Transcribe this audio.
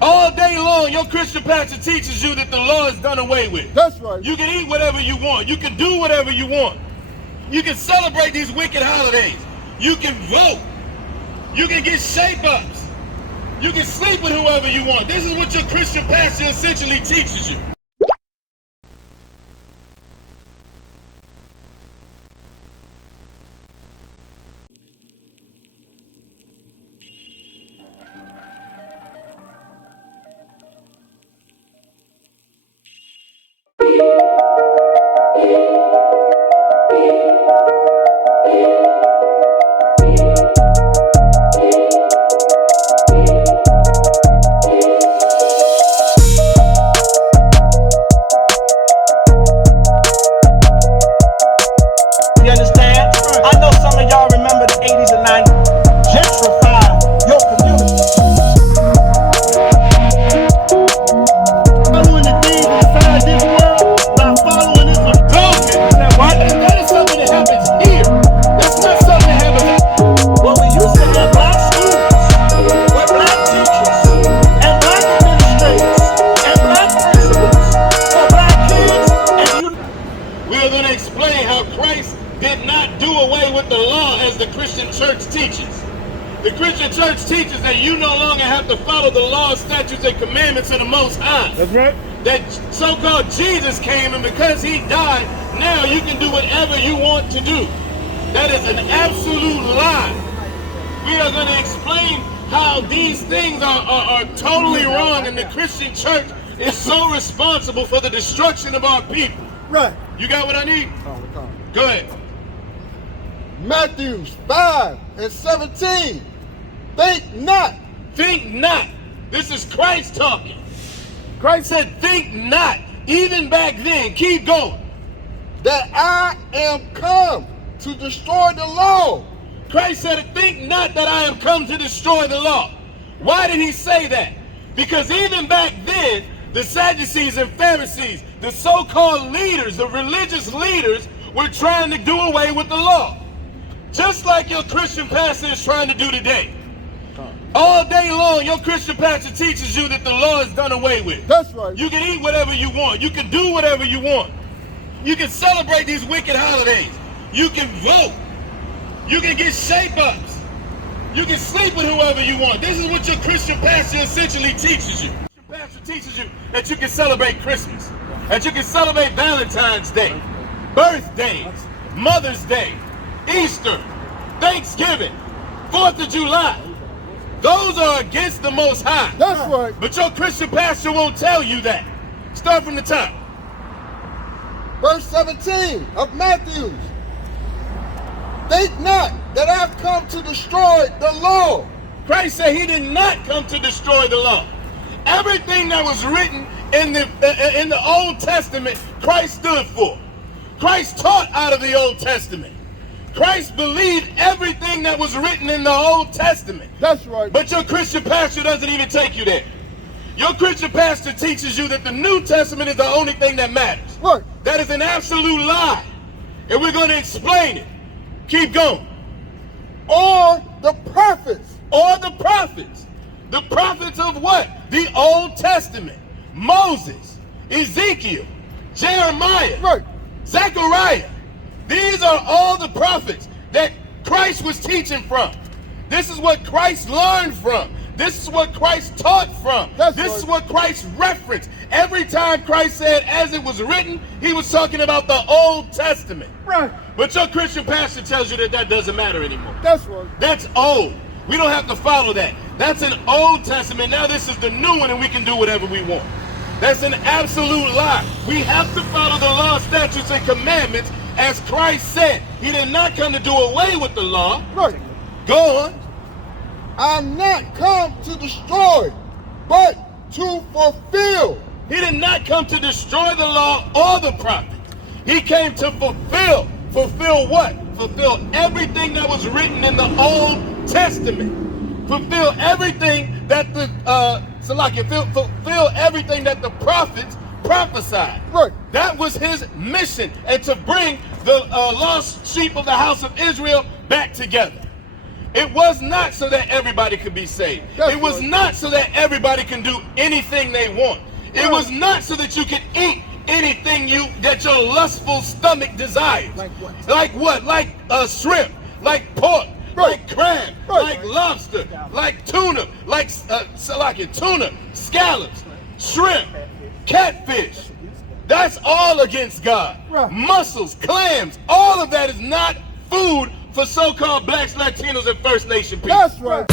All day long, your Christian pastor teaches you that the law is done away with. That's right. You can eat whatever you want. You can do whatever you want. You can celebrate these wicked holidays. You can vote. You can get shape-ups. You can sleep with whoever you want. This is what your Christian pastor essentially teaches you. You understand? I know some of y'all remember the 80s and 90s. Gentrify your community. Following the things inside this world by following this That is something that happens here. That's not something that happens. Well, we used to have black students with black teachers and black administrators and black principals for black kids. And you We are going to explain how Christ did not do away with the law as the Christian church teaches. The Christian church teaches that you no longer have to follow the law, statutes, and commandments of the Most High. That's right. That so-called Jesus came, and because he died, now you can do whatever you want to do. That is an absolute lie. We are going to explain how these things are totally wrong, and the Christian church is so responsible for the destruction of our people. Right. You got what I need? Oh, come. Go ahead. Matthew 5:17. Think not. Think not. This is Christ talking. Christ said, think not. Even back then, keep going. That I am come to destroy the law. Christ said, think not that I am come to destroy the law. Why did he say that? Because even back then, the Sadducees and Pharisees, the so-called leaders, the religious leaders, were trying to do away with the law. Just like your Christian pastor is trying to do today. All day long, your Christian pastor teaches you that the law is done away with. That's right. You can eat whatever you want. You can do whatever you want. You can celebrate these wicked holidays. You can vote. You can get shape-ups. You can sleep with whoever you want. This is what your Christian pastor essentially teaches you. Your pastor teaches you that you can celebrate Christmas, that you can celebrate Valentine's Day, birthdays, Mother's Day, Easter, Thanksgiving, 4th of July. Those are against the Most High. That's right. But your Christian pastor won't tell you that. Start from the top. Verse 17 of Matthew. Think not that I've come to destroy the law. Christ said he did not come to destroy the law. Everything that was written in the Old Testament, Christ stood for. Christ taught out of the Old Testament. Christ believed everything that was written in the Old Testament. That's right. But your Christian pastor doesn't even take you there. Your Christian pastor teaches you that the New Testament is the only thing that matters. Right. That is an absolute lie. And we're going to explain it. Keep going. Or the prophets. Or the prophets. The prophets of what? The Old Testament. Moses, Ezekiel, Jeremiah, Right. Zechariah. These are all the prophets that Christ was teaching from. This is what Christ learned from. This is what Christ taught from. This is what Christ referenced. Every time Christ said, as it was written, he was talking about the Old Testament. Right. But your Christian pastor tells you that that doesn't matter anymore. That's right. That's old. We don't have to follow that. That's an Old Testament. Now this is the new one and we can do whatever we want. That's an absolute lie. We have to follow the law, statutes, and commandments as Christ said. He did not come to do away with the law. Right. Go on. I'm not come to destroy, but to fulfill. He did not come to destroy the law or the prophets. He came to fulfill. Fulfill what? Fulfill everything that was written in the Old Testament. Fulfill everything that the fulfill everything that the prophets prophesied. Right. That was his mission, and to bring the lost sheep of the house of Israel back together. It was not so that everybody could be saved. That's It was right. not so that everybody can do anything they want. It Right. was not so that you could eat anything that your lustful stomach desires. Like what? Like what? Like shrimp, like pork, Right. like crab, Right. like lobster, like tuna, like tuna, scallops, shrimp, catfish. That's all against God. Right. Mussels, clams, all of that is not food for so-called blacks, Latinos, and First Nation people. That's right.